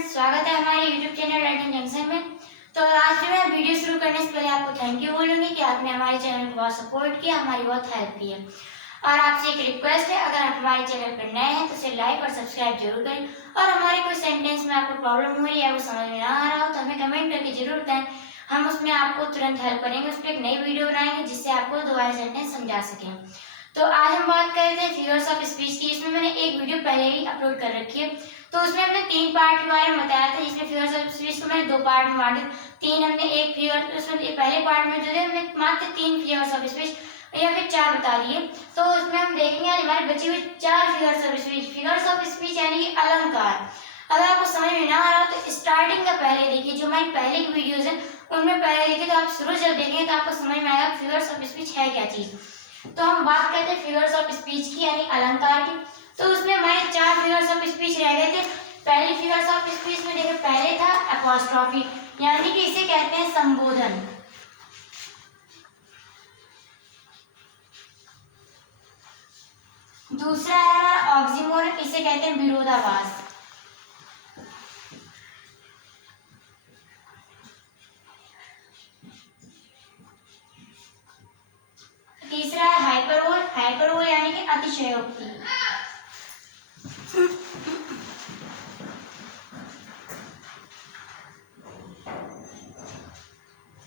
Friends, स्वागत है हमारे यूट्यूब चैनल लर्निंग जंक्शन में। तो आज जो है वीडियो शुरू करने से पहले आपको थैंक यू बोलूँगी कि आपने हमारे चैनल को बहुत सपोर्ट किया, हमारी बहुत हेल्प की है। और आपसे एक रिक्वेस्ट है, अगर आप हमारे चैनल पर नए हैं तो इसे लाइक और सब्सक्राइब जरूर करें। और हमारे कोई सेंटेंस में आपको प्रॉब्लम हो रही है, वो समझ में ना आ रहा हो तो हमें कमेंट करके जरूर बताएं। हम उसमें आपको तुरंत हेल्प करेंगे, उस पर एक नई वीडियो बनाएंगे जिससे आपको दोबारा सेंटेंस समझा सकें। तो आज हम बात कर रहे थे फिगर्स ऑफ स्पीच की। इसमें मैंने एक वीडियो पहले ही अपलोड कर रखी है, तो उसमें हमने 3 पार्ट के बारे में बताया था। जिसमें फिगर्स ऑफ स्पीच को मैंने 2 पार्ट में बांटा। 3 हमने एक फिगर, उसमें पहले पार्ट में जो है हमने मात्र 3 फिगर्स ऑफ स्पीच या फिर 4 बता दिए। तो उसमें हम देखेंगे आज हमारे बचे हुए 4 figures of speech. Figures of speech यानी कि अलंकार। अगर आपको समझ में ना आ रहा तो स्टार्टिंग का पहले देखिए, जो हमारी पहले की वीडियोज है उनमें पहले देखिए, तो आप शुरू जब देखेंगे तो आपको समझ में आएगा फिगर्स ऑफ स्पीच है क्या चीज। तो हम बात करते हैं फिगर्स ऑफ स्पीच की यानी अलंकार की। तो उसमें हमारे 4 फिगर्स ऑफ स्पीच रह गए थे। पहली फिगर्स ऑफ स्पीच में देखिए, पहले था एपोस्ट्रोफी यानी कि इसे कहते हैं संबोधन। दूसरा है हमारा ऑक्सीमोरन, इसे कहते हैं विरोधाभास। तीसरा है हाइपरबोल। हाइपरबोल यानी कि अतिशयोक्ति।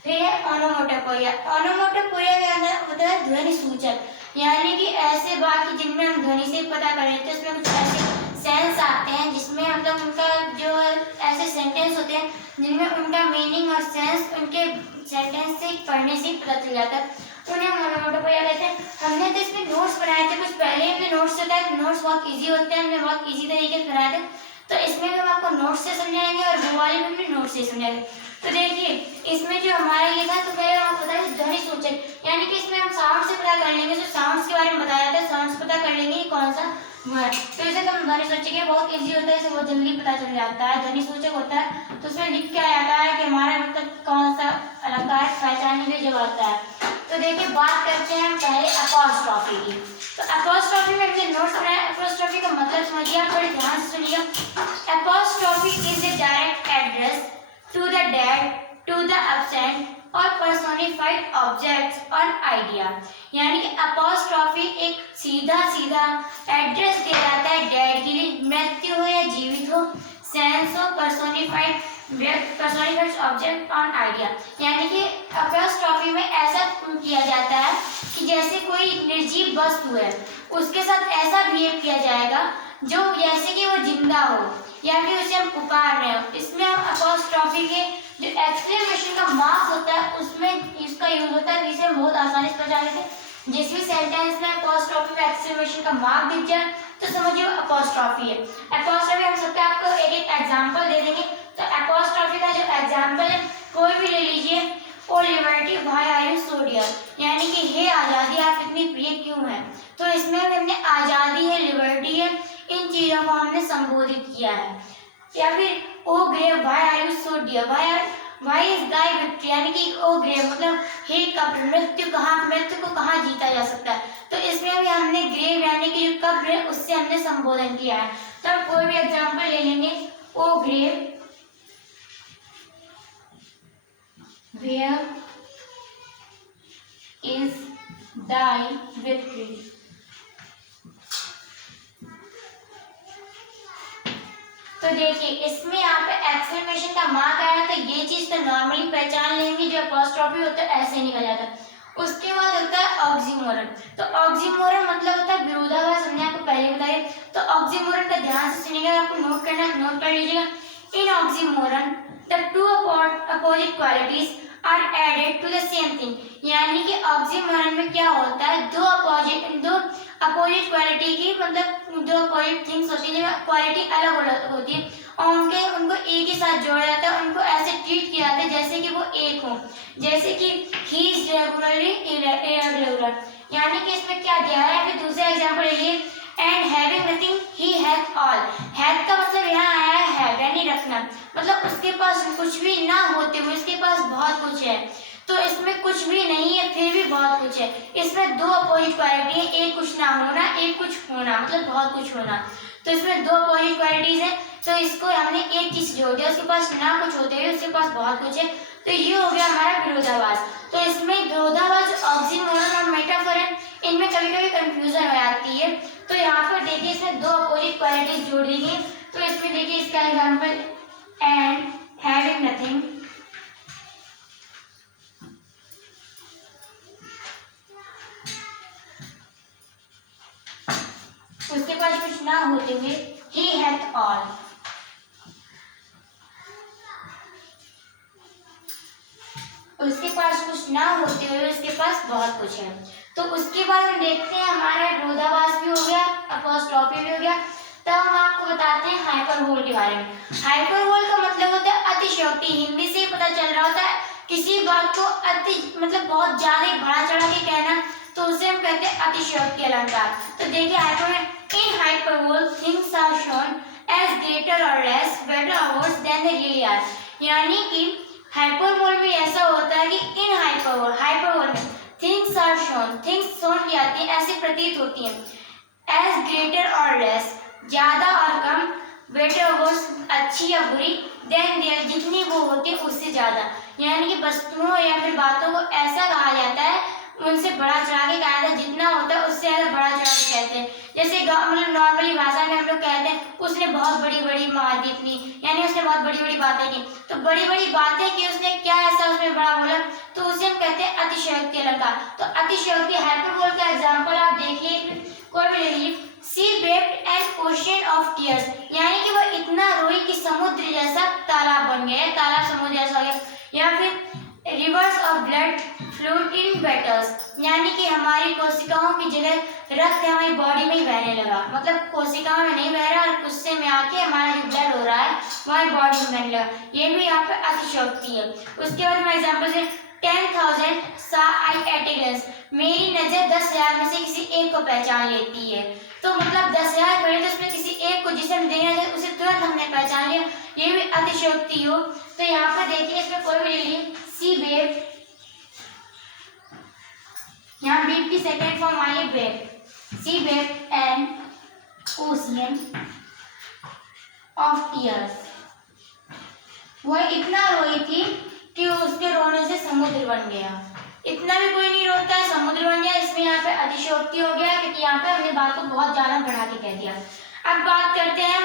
फिर है ओनोमोटोपोइया। ओनोमोटोपोइया के अंदर होता है ध्वनि सूचक, यानी कि ऐसे वाक्य जिनमें हम ध्वनि से पता कर लेते हैं। उसमें कुछ ऐसे सेंस आते हैं जिसमें मतलब उनका जो ऐसे सेंटेंस होते हैं जिनमें उनका मीनिंग और सेंस उनके सेंटेंस से पढ़ने से पता चल जाता है, उन्हें ओनोमोटोपोइया कहते हैं। हमने तो इसमें नोट्स बनाए थे, कुछ पहले ही नोट्स होता है। नोट्स बहुत ईजी होते हैं, हमने बहुत ईजी तरीके से बनाए थे। तो इसमें भी हम आपको नोट्स से समझाएंगे और वो वाले में भी नोट्स से समझाएंगे। तो देखिए, इसमें जो हमारा ये था, तो पहले हम आपको बताएं ध्वनि सूचक, यानी कि इसमें हम साउंड से पता कर लेंगे। जो साउंड्स के बारे में बताया जाता है, साउंड्स पता कर लेंगे कि कौन सा है। तो इसे तो ध्वनि सूचक है, बहुत इजी होता है, इसे बहुत जल्दी पता चल जाता है। ध्वनि सूचक होता है तो उसमें लिख के आ जाता है कि हमारा मतलब कौन सा अलंकार पहचानने में जो आता है। तो देखिए, बात करते हैं हम पहले अपोस्ट्रोफी की। तो अपोस्ट्रोफी में हमने नोट्स बनाया। अपोस्ट्रोफी का मतलब समझिए, आप बड़े ध्यान से सुनिएगा। Apostrophe is a direct address to the dead, to the absent or personified objects or idea। यानी कि अपोस्ट्रोफी एक सीधा एड्रेस दिया जाता है डेड के लिए, मृत्यु हो या जीवित हो, सेंस हो, personified ऑब्जेक्ट और आइडिया। यानी कि अपोस्ट्रोफी में ऐसा किया जाता है कि जैसे कोई निर्जीव वस्तु है उसके साथ ऐसा बिहेव किया जाएगा जो जैसे कि वो जिंदा हो या फिर उसे हम पुकार रहे हो। इसमें हम अपोस्ट्रोफी के जो एक्सक्लेमेशन का मार्क होता है उसमें इसका यूज होता है, जिसे हम बहुत आसानी से पहचान लेते हैं। जिस भी सेंटेंस में अपोस्ट्रोफी में एक्सक्लेमेशन का मार्क दिख जाए तो समझिए अपोस्ट्रोफी है। अपोस्ट्रोफी हम सबके आपको एक एग्जांपल दे देंगे। तो अपोस्ट्रोफी का जो एग्जांपल है कोई भी ले लीजिए। O liberty why are you so dear, यानी कि हे आज़ादी आप इतनी प्रिय क्यों हैं। तो इसमें हमने आज़ादी है, लिबर्टी है, इन चीजों को हमने संबोधित किया है। या फिर O grave why are you so dear, why is thy victory, यानी कि ओ ग्रेव मतलब हे कब्र, मृत्यु को कहाँ जीता जा सकता है। तो इसमें भी हमने ग्रेव यानी कि जो कब्र है उससे हमने संबोधन किया है। तो हम कोई भी एग्जांपल ले लेंगे। O grave where is thy victory. तो देखिए, इसमें यहाँ पे एक्सक्लेमेशन का मार्क आया, तो ये चीज तो नॉर्मली पहचान लेंगे, जो अपोस्ट्रोफी होता है ऐसे निकल जाता है। उसके बाद होता है ऑक्सीमोरन। तो ऑक्सीमोरन मतलब होता है विरोधाभास, हमने आपको पहले बताया। तो ऑक्सीमोरन का ध्यान से सुनिएगा, आपको नोट करना है, नोट कर लीजिएगा। In oxymoron the two opposite qualities are added to the same thing, यानी कि ऑक्सीमोरन में क्या होता है, दो अपोजिट क्वालिटी की मतलब दो अपोजिट थिंग्स होती है, क्वालिटी अलग अलग होती है और उनको एक ही साथ जोड़ा जाता है। उनको ऐसे ट्रीट किया जाता है जैसे कि वो एक हो, जैसे कि ही इज रेगुलरली इरेगुलर, यानी कि इसमें क्या दिया है। फिर दूसरा एग्जांपल लीजिए, and having nothing he hath all. Hath का मतलब यहाँ आया है यानी रखना, मतलब उसके पास कुछ भी ना होते हुए उसके पास बहुत कुछ है। तो इसमें कुछ भी नहीं है फिर भी बहुत कुछ है। इसमें दो अपोजिट क्वालिटी है, एक कुछ ना होना, एक कुछ होना, मतलब बहुत कुछ होना। तो इसमें दो अपोजिट क्वालिटीज है, तो इसको हमने एक चीज जोड़ दिया, उसके पास ना कुछ होते हुए उसके पास बहुत कुछ है, तो ये हो गया हमारा विरोधाभास। तो इसमें विरोधाभास, ऑक्सीमोरन और मेटाफर है, इनमें कभी कभी कंफ्यूजन हो जाती है। तो यहाँ पर देखिए इसमें दो अपोजिट क्वालिटीज जोड़ दी गई। तो इसमें देखिए इसका एग्जाम्पल, एंड हैविंग नथिंग, उसके पास कुछ ना होते हुए he hath all। उसके पास कुछ ना होते हुए उसके पास बहुत कुछ है। तो उसके बाद हम देखते हैं हमारा विरोधाभास भी हो गया, अपॉस्ट्रोफी भी हो गया। तब हम आपको बताते हैं हाइपरबोल के बारे में। हाइपरबोल का मतलब होता है अतिशयोक्ति। हिंदी से ही पता चल रहा होता है किसी बात को अति मतलब बहुत ज्यादा बढ़ा चढ़ा के कहना, तो उसे हम कहते हैं अतिशयोक्ति अलंकार। तो देखिए hyperbole, in hyperbole things are shown as greater or less better or worse than they really are. यानी कि हाइपरबोल में ऐसा होता है कि इन हाइपरबोल में things are shown, things shown की आती है, ऐसी प्रतीत होती हैं, एज ग्रेटर और लेस, ज्यादा और कम, बेटर और वर्स, अच्छी या बुरी, देन देयर, जितनी वो होती है उससे ज्यादा। यानी कि वस्तुओं या फिर बातों को ऐसा कहा जाता है, उनसे बड़ा चढ़ा के कहा जाता है, जितना होता है उससे ज्यादा बड़ा चढ़ा के कहते हैं। जैसे मतलब नॉर्मली भाषा में हम लोग कहते हैं उसने बहुत बड़ी बड़ी मार दी अपनी, यानी उसने बहुत बड़ी बड़ी बातें की। तो बड़ी बड़ी बातें की उसने, क्या ऐसा उसमें बड़ा बोला, तो उसे हम कहते हैं अतिशयोक्ति अलंकार। तो अतिशयोक्ति हाइपरबोल का एग्जाम्पल आप देखिए, कोई भी ले लीजिए, she wept an ocean of tears, यानी कि वो इतना रोई कि समुद्र जैसा तालाब बन गया, तालाब समुद्र जैसा हो गया। या फिर reverse of blood fluid in waiters, यानी कि हमारी कोशिकाओं की जगह रक्त हमारी बॉडी में ही बहने लगा, मतलब कोशिकाओं में नहीं बह रहा और गुस्से में आके हमारा जो ब्लड हो रहा है हमारी बॉडी में बहने लगा। ये भी यहाँ पे अतिशयोक्ति है। उसके बाद मैं एग्जाम्पल से 10,000 saw I at a glance, मेरी नजर 10,000 में से किसी एक को पहचान लेती है। तो मतलब 10,000 खड़े तो उसमें किसी एक को जिसे हम देखना चाहते उसे तुरंत हमने पहचान लिया, ये भी अतिशयोक्ति हो। तो यहाँ पर देखिए इसमें कोई भी ले लीजिए, सी वेव, यहाँ वेव की सेकेंड फॉर्म आई है wave, sea wave an ocean of tears, वो इतना रोई थी कि उसके रोने से समुद्र बन गया। इतना भी कोई नहीं रोता है, समुद्र बन गया, इसमें यहाँ पे अतिशयोक्ति हो गया, क्योंकि यहाँ पे हमने बात को बहुत ज्यादा बढ़ा के कह दिया। अब बात करते हैं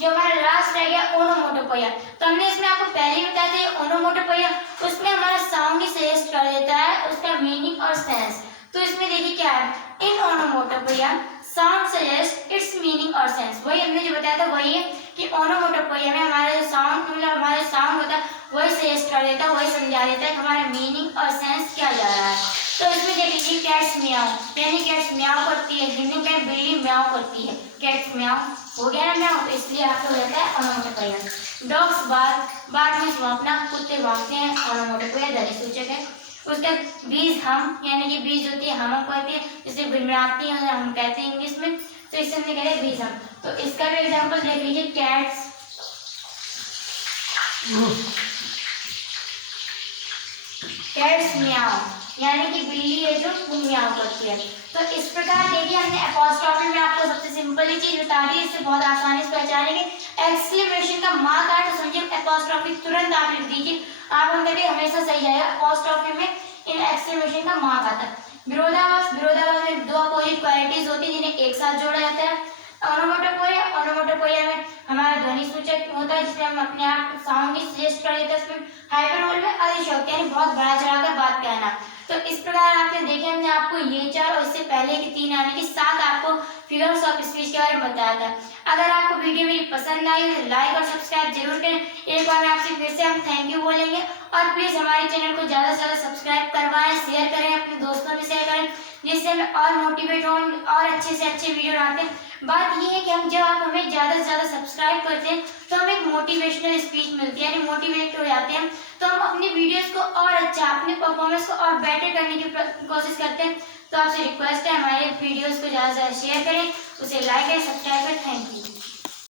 जो हमारा लास्ट रह गया ओनोमोटोपोइया। तो हमने इसमें आपको पहले ही बताया था, ये ओनोमोटोपोइया उसमें हमारा साउंड ही सजेस्ट कर देता है उसका मीनिंग और सेंस। तो इसमें देखिए क्या है, इन ओनोमोटोपोइया साउंड सजेस्ट इट्स मीनिंग और सेंस। वही हमने जो बताया था वही है कि ओनोमोटोपोइया में हमारा जो साउंड मतलब हमारा साउंड होता है वही सजेस्ट कर देता है, वही समझा देता है कि हमारा मीनिंग और सेंस क्या जा रहा है। तो इसमें देख लीजिए कैट्स म्याऊ, यानी कैट्स म्याऊ करती है, हिंदी में बिल्ली म्याऊ करती है, कैट्स म्याऊ हो गया ना म्याऊ, तो इसलिए आपको रहता है ओनोमोटोपोइया। डॉग्स बार्क में अपना कुत्ते भागते हैं, ओनोमोटोपोइया ध्वनि सूचक है। उसका बीज हम, यानी कि बीज होती है हम कहते हैं, जिसे भिमराती है हम कहते हैं इंग्लिश में, तो इससे हमने कह बीज हम। तो इसका भी एग्जाम्पल देख लीजिए, कैट्स म्याऊ, यानी कि बिल्ली है जो म्याऊ करती है। तो इस प्रकार देखिए हमने अपॉस्ट्रोफी में आपको सबसे सिंपल ही चीज बता दी, इससे बहुत आसानी से पहचानेंगे। एक्सक्लेमेशन का मार्क आए तो समझिए अपॉस्ट्रोफी तुरंत आप लिख दीजिए, आप हम कहते हमेशा सही जाएगा। अपॉस्ट्रोफी में इन एक्सक्लेमेशन का मार्क आता है। विरोधाभास में दो अपोजिट क्वालिटीज होती है जिन्हें एक साथ जोड़ा जाता है। ओनोमोटोपोइया में हमारा ध्वनि सूचक होता है जिसमें हम अपने आप साउंड की सजेस्ट कर देते हैं। उसमें हाइपरबोल में अतिशयोक्ति यानी बहुत बड़ा चढ़ाकर बात कहना। तो इस प्रकार आपने देखे, हमने आपको ये 4 और इससे पहले की 3 यानी कि 7 आपको फिगर्स ऑफ स्पीच के बारे में बताया था। अगर आपको वीडियो मेरी पसंद आई तो लाइक और सब्सक्राइब जरूर करें। एक बार मैं आपसे फिर से हम थैंक यू बोलेंगे, और प्लीज हमारे चैनल को ज्यादा से ज्यादा सब्सक्राइब करवाएं, शेयर करें, अपने दोस्तों में शेयर करें, जिससे हमें और मोटिवेट हों और अच्छे से अच्छे वीडियो बनाते हैं। बात ये है कि हम जब आप हमें ज्यादा से ज्यादा सब्सक्राइब करते हैं तो हमें एक मोटिवेशनल स्पीच मिलती है, यानी मोटिवेट हो जाते हैं, तो हम अपनी वीडियोस को और अच्छा, अपने परफॉर्मेंस को और बेटर करने की कोशिश करते हैं। तो आपसे रिक्वेस्ट है हमारे वीडियोस को ज्यादा से ज्यादा शेयर करें, उसे लाइक करें, सब्सक्राइब करें। Thank you.